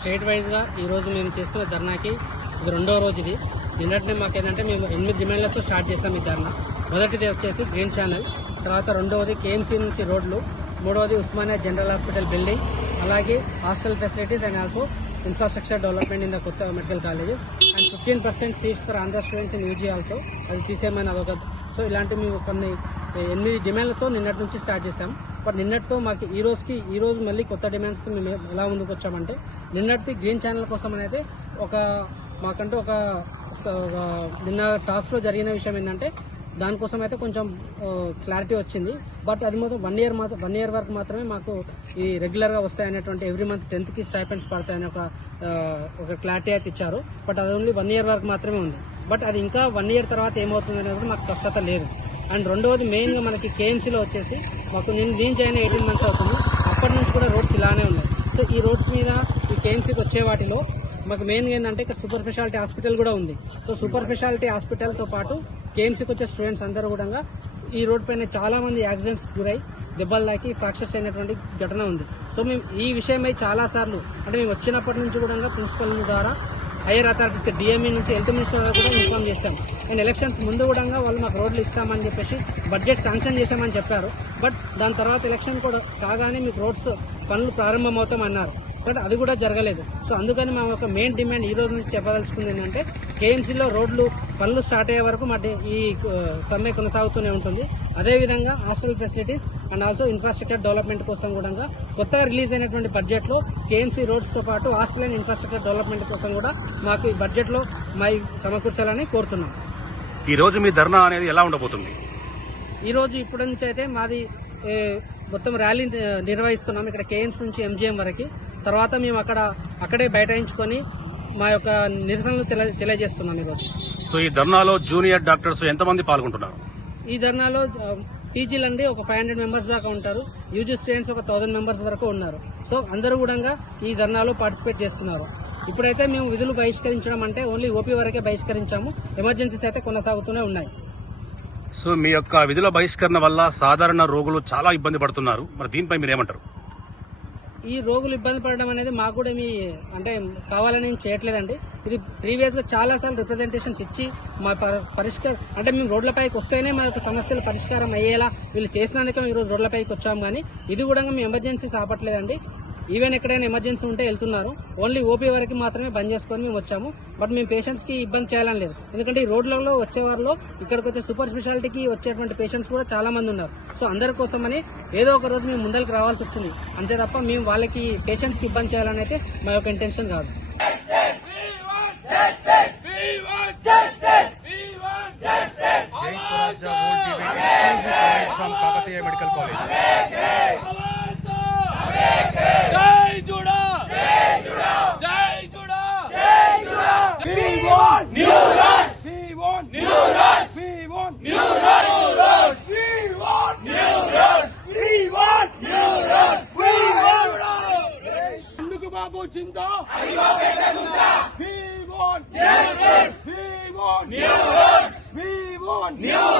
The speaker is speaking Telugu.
స్టేట్ వైజ్గా ఈరోజు మేము చేస్తున్న ధర్నాకి ఇది రెండో రోజు. ఇది నిన్నటినే మాకేంటంటే మేము 8 డిమాండ్లతో స్టార్ట్ చేస్తాం ఈ ధర్నా. మొదటిది వచ్చేసి గ్రీన్ ఛానల్, తర్వాత రెండవది కేఎంసీ నుంచి రోడ్లు, మూడవది ఉస్మానియా జనరల్ హాస్పిటల్ బిల్డింగ్, అలాగే hostel facilities and also infrastructure development in the కొత్త medical colleges and 15% seats for Andhra students in UG also, అది తీసేయమని అదొక. సో ఇలాంటి మేము కొన్ని 8 డిమాండ్లతో నిన్నటి నుంచి స్టార్ట్ చేశాం. బట్ నిన్నటితో మాకు ఈ రోజు మళ్ళీ కొత్త డిమాండ్స్తో మేము ఎలా ముందుకు వచ్చామంటే, నిన్నటి గ్రీన్ ఛానల్ కోసం అనేది మాకంటూ ఒక నిన్న టాక్స్లో జరిగిన విషయం ఏంటంటే దానికోసం అయితే కొంచెం క్లారిటీ వచ్చింది. బట్ అది మాత్రం 1 ఇయర్ వరకు మాత్రమే మాకు ఈ రెగ్యులర్గా వస్తాయనేటువంటి ఎవ్రీ మంత్ 10th స్టైపెండ్స్ పడతాయని ఒక క్లారిటీ అయితే ఇచ్చారు. బట్ అది ఓన్లీ 1 ఇయర్ వరకు మాత్రమే ఉంది. బట్ అది ఇంకా 1 ఇయర్ తర్వాత ఏమవుతుంది అనేది మాకు స్పష్టత లేదు. అండ్ రెండవది మెయిన్గా మనకి కేఎంసీలో వచ్చేసి మాకు నేను లీన్ చేయన 18 months అవుతుంది. అప్పటి నుంచి కూడా రోడ్స్ ఇలానే ఉన్నాయి. సో ఈ రోడ్స్ మీద ఈ కేఎంసీకి వచ్చే వాటిలో మాకు మెయిన్గా ఏంటంటే ఇక్కడ సూపర్ స్పెషాలిటీ హాస్పిటల్ కూడా ఉంది. సో సూపర్ స్పెషాలిటీ హాస్పిటల్తో పాటు కేఎంసీకి వచ్చే స్టూడెంట్స్ అందరూ కూడా ఈ రోడ్ పైన చాలా మంది యాక్సిడెంట్స్ గురై దెబ్బలు తాకి ఫ్రాక్చర్స్ అయినటువంటి ఘటన ఉంది. సో మేము ఈ విషయమై చాలా సార్లు అంటే మేము వచ్చినప్పటి నుంచి కూడా ప్రిన్సిపల్ ద్వారా హైయర్ అథారిటీస్కి డిఎంఈ నుంచి హెల్త్ మినిస్టర్ కూడా ఇన్ఫార్మ్ చేశాం. అండ్ ఎలక్షన్స్ ముందు కూడా వాళ్ళు మాకు రోడ్లు ఇస్తామని చెప్పేసి బడ్జెట్ శాంక్షన్ చేశామని చెప్పారు. బట్ దాని తర్వాత ఎలక్షన్ కూడా కాగానే మీకు రోడ్స్ పనులు ప్రారంభమవుతామన్నారు. బట్ అది కూడా జరగలేదు. సో అందుకని మా ఒక మెయిన్ డిమాండ్ ఈ రోజు నుంచి చెప్పదలుచుకుంది ఏంటంటే, కేఎంసీలో రోడ్లు పనులు స్టార్ట్ అయ్యే వరకు ఈ సమ్మె కొనసాగుతూనే ఉంటుంది. అదేవిధంగా hostel facilities and also infrastructure development కోసం కూడా కొత్తగా రిలీజ్ అయినటువంటి బడ్జెట్లో కేఎంసీ రోడ్స్తో పాటు హాస్టల్ అండ్ ఇన్ఫ్రాస్ట్రక్చర్ డెవలప్మెంట్ కోసం కూడా మాకు ఈ బడ్జెట్లో సమకూర్చాలని కోరుతున్నాం. ఈ రోజు మీ ధర్నా అనేది ఎలా ఉండబోతుంది? ఈ రోజు ఇప్పటి నుంచి అయితే మాది మొత్తం ర్యాలీ నిర్వహిస్తున్నాం ఇక్కడ కేఎంసీ నుంచి ఎంజీఎం వరకు. తర్వాత మేము అక్కడే బైఠాయించుకొని మా యొక్క నిరసనలు తెలియజేస్తున్నాం ఈరోజు. సో ఈ ధర్నాలో జూనియర్ డాక్టర్స్ ఎంతమంది పాల్గొంటున్నారు? ఈ ధర్నాలో పీజీలు అండి ఒక 500 members దాకా ఉంటారు. యూజీ స్టూడెంట్స్ ఒక 1000 members వరకు ఉన్నారు. సో అందరూ కూడా ఈ ధర్నాలో పార్టిసిపేట్ చేస్తున్నారు. ఇప్పుడైతే మేము విధులు బహిష్కరించడం అంటే ఓన్లీ ఓపీ వరకే బహిష్కరించాము. ఎమర్జెన్సీస్ అయితే కొనసాగుతూనే ఉన్నాయి. సో మీ యొక్క విధుల బహిష్కరణ వల్ల సాధారణ రోగులు చాలా ఇబ్బంది పడుతున్నారు. మరి దీనిపై మీరేమంటారు? ఈ రోగులు ఇబ్బంది పడడం అనేది మాకు కూడా అంటే కావాలని ఏం చేయట్లేదండి. ఇది ప్రీవియస్గా చాలాసార్లు రిప్రజెంటేషన్స్ ఇచ్చి మా అంటే మేము రోడ్లపైకి వస్తేనే మా యొక్క సమస్యలు పరిష్కారం అయ్యేలా వీళ్ళు చేసినందుకే మేము ఈరోజు రోడ్లపైకి వచ్చాము. కానీ ఇది కూడా మేము ఎమర్జెన్సీస్ ఆపట్లేదండి. ఈవెన్ ఎక్కడైనా ఎమర్జెన్సీ ఉంటే వెళ్తున్నారు. ఓన్లీ ఓపీ వరకు మాత్రమే బంద్ చేసుకొని మేము వచ్చాము. బట్ మేము పేషెంట్స్కి ఇబ్బంది చేయాలని లేదు. ఎందుకంటే ఈ రోడ్లలో వచ్చేవారిలో ఇక్కడికి వచ్చే సూపర్ స్పెషాలిటీకి వచ్చేటువంటి పేషెంట్స్ కూడా చాలా మంది ఉన్నారు. సో అందరి కోసమని ఏదో ఒక రోజు మేము ముందరికి రావాల్సి వచ్చింది. అంతే తప్ప మేము వాళ్ళకి పేషెంట్స్కి ఇబ్బంది చేయాలని అయితే మా యొక్క ఇంటెన్షన్ కాదు. Medical college We want new roads. We want new roads. We want new roads. We want new roads. We want new roads. We want roads. ఎందుకు బాబు చింత? We want justice. We want new roads. We want new